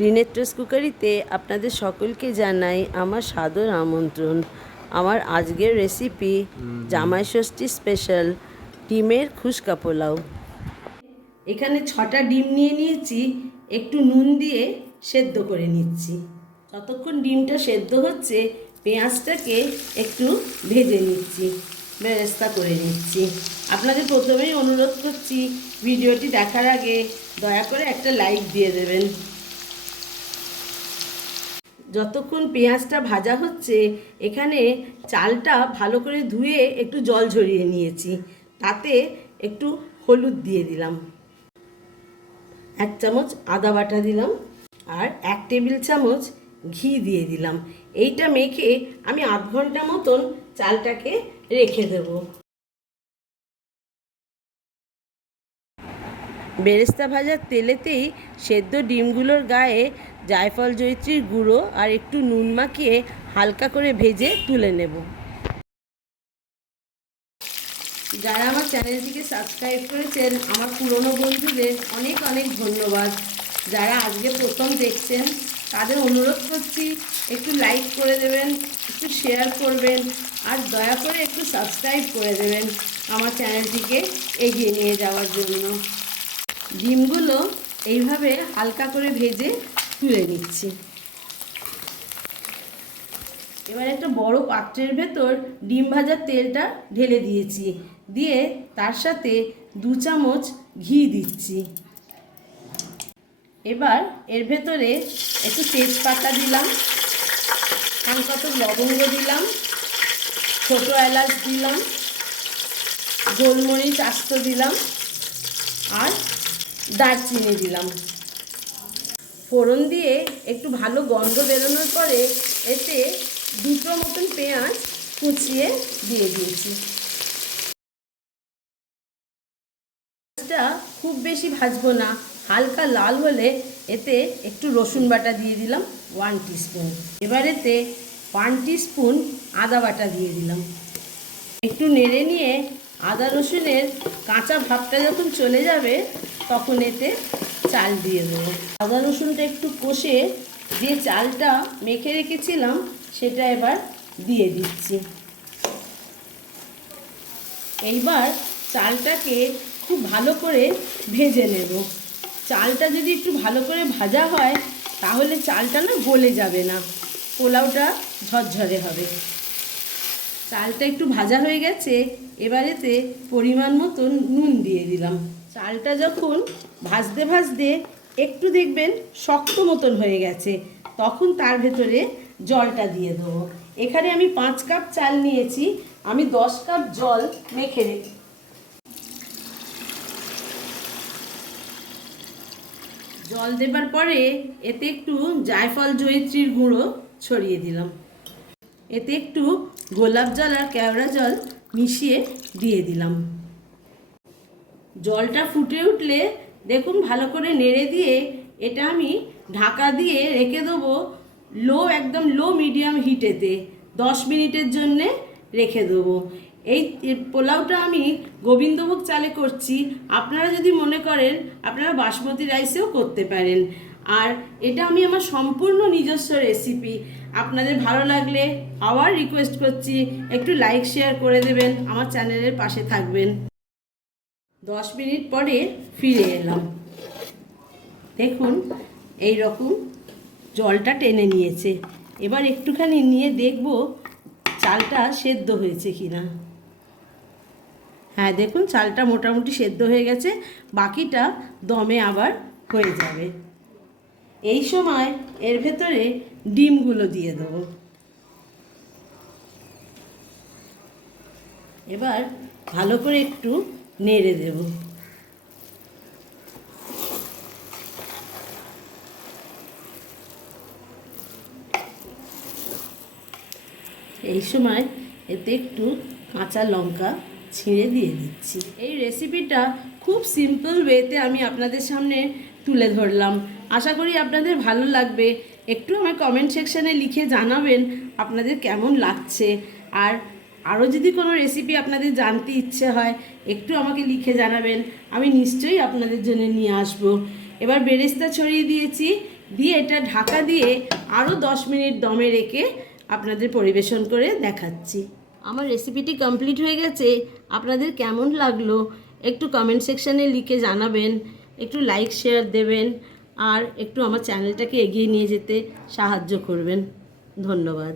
ত্রিনেত্রস কুকারিতে আপনাদের সকলকে জানাই আমার সাদর আমন্ত্রণ। আমার আজকের রেসিপি জামাই ষষ্ঠী স্পেশাল ডিমের খুশকা পোলাও। এখানে 6টা ডিম নিয়ে নিয়েছি, একটু নুন দিয়ে সেদ্ধ করে নিচ্ছি। যতক্ষণ ডিমটা সেদ্ধ হচ্ছে পেঁয়াজটাকে একটু ভেজে নিচ্ছি, বেরেস্তা করে নিচ্ছি। আপনাদের প্রথমেই অনুরোধ করছি, ভিডিওটি দেখার আগে দয়া করে একটা লাইক দিয়ে দেবেন। যতক্ষণ পেঁয়াজটা ভাজা হচ্ছে এখানে চালটা ভালো করে ধুয়ে একটু জল ঝরিয়ে নিয়েছি, তাতে একটু হলুদ দিয়ে দিলাম, 1 চামচ আদা বাটা দিলাম, আর 1 টেবিল চামচ ঘি দিয়ে দিলাম। এইটা মেখে আমি আধ ঘন্টা মতন চালটাকে রেখে দেব। বেরেস্তা ভাজার তেলেতেই সেদ্ধ ডিমগুলোর গায়ে জায়ফল জয়িত্রীর গুঁড়ো আর একটু নুন মাখিয়ে হালকা করে ভেজে তুলে নেব। যারা আমার চ্যানেলটিকে সাবস্ক্রাইব করেছেন আমার পুরনো বন্ধুদের অনেক অনেক ধন্যবাদ। যারা আজকে প্রথম দেখছেন তাদের অনুরোধ করছি একটু লাইক করে দেবেন, একটু শেয়ার করবেন, আর দয়া করে একটু সাবস্ক্রাইব করে দেবেন আমার চ্যানেলটিকে এগিয়ে নিয়ে যাওয়ার জন্য। ডিমগুলো এইভাবে হালকা করে ভেজে তুলে নিচ্ছি। এবার একটা বড় পাত্রের ভেতর ডিম ভাজার তেলটা ঢেলে দিয়েছি, দিয়ে তার সাথে 2 চামচ ঘি দিচ্ছি। এবার এর ভেতরে একটু তেজপাতা দিলাম, কত লবঙ্গ দিলাম, ছোটো এলাচ দিলাম, গোলমরিচ আস্ত দিলাম, আর দারচিনি দিলাম। ফোড়ন দিয়ে একটু ভালো গন্ধ বেরোনোর পরে এতে 2টো মতন পেঁয়াজ কুচিয়ে দিয়ে দিয়েছি। পেঁয়াজটা খুব বেশি ভাজবো না, হালকা লাল হলে এতে একটু রসুন বাটা দিয়ে দিলাম 1 টিস্পুন। এবার এতে 1 টিস্পুন আদা বাটা দিয়ে দিলাম। একটু নেড়ে নিয়ে আদা রসুনের কাঁচা ভাবটা যখন চলে যাবে তখন এতে চাল দিয়ে দেবো। আদা রসুনটা একটু কষে যে চালটা মেখে রেখেছিলাম সেটা এবার দিয়ে দিচ্ছি। এইবার চালটাকে খুব ভালো করে ভেজে নেব। চালটা যদি একটু ভালো করে ভাজা হয় তাহলে চালটা না গলে যাবে না, পোলাওটা ঝরঝরে হবে। চালটা একটু ভাজা হয়ে গেছে, এবারেতে পরিমাণ মতন নুন দিয়ে দিলাম। চালটা যখন ভাজতে ভাজতে একটু দেখবেন শক্ত মতন হয়ে গেছে, তখন তার ভেতরে জলটা দিয়ে দেবো। এখানে আমি 5 কাপ চাল নিয়েছি, আমি 10 কাপ জল মেখে রেখে জল দেবার পরে এতে একটু জায়ফল জয়িত্রীর গুঁড়ো ছড়িয়ে দিলাম। এতে একটু গোলাপ জল আর কেওড়া জল মিশিয়ে দিয়ে দিলাম। জলটা ফুটে উঠলে দেখুন ভালো করে নেড়ে দিয়ে এটা আমি ঢাকা দিয়ে রেখে দেবো একদম লো মিডিয়াম হিটেতে 10 মিনিটের জন্যে রেখে দেবো। এই পোলাওটা আমি গোবিন্দভোগ চালে করছি, আপনারা যদি মনে করেন আপনারা বাসমতি রাইসেও করতে পারেন। আর এটা আমি আমার সম্পূর্ণ নিজস্ব রেসিপি। আপনাদের ভালো লাগলে আবার রিকোয়েস্ট করছি একটু লাইক শেয়ার করে দেবেন, আমার চ্যানেলের পাশে থাকবেন। 10 মিনিট পরে ফিরে এলাম, দেখুন এই রকম জলটা টেনে নিয়েছে। এবার একটুখানি নিয়ে দেখব চালটা সেদ্ধ হয়েছে কিনা। হ্যাঁ দেখুন চালটা মোটামুটি সেদ্ধ হয়ে গেছে, বাকিটা দমে আবার হয়ে যাবে। এই সময় এর ভেতরে ডিমগুলো দিয়ে দেবো। এবার ভালো করে একটু নেড়ে দেব। এই সময় এতে একটু কাঁচা লঙ্কা ছিঁড়ে দিয়ে দিচ্ছি। এই রেসিপিটা খুব সিম্পল ওয়েতে আমি আপনাদের সামনে তুলে ধরলাম, আশা করি আপনাদের ভালো লাগবে। একটু আমার কমেন্ট সেকশানে লিখে জানাবেন আপনাদের কেমন লাগছে। আর আরও যদি কোনো রেসিপি আপনাদের জানতে ইচ্ছে হয় একটু আমাকে লিখে জানাবেন, আমি নিশ্চয়ই আপনাদের জন্য নিয়ে আসব। এবার বেরেস্তা ছড়িয়ে দিয়েছি, দিয়ে এটা ঢাকা দিয়ে আরও 10 মিনিট দমে রেখে আপনাদের পরিবেশন করে দেখাচ্ছি। আমার রেসিপিটি কমপ্লিট হয়ে গেছে। আপনাদের কেমন লাগলো একটু কমেন্ট সেকশানে লিখে জানাবেন, একটু লাইক শেয়ার দেবেন, আর একটু আমার চ্যানেলটাকে এগিয়ে নিয়ে যেতে সাহায্য করবেন। ধন্যবাদ।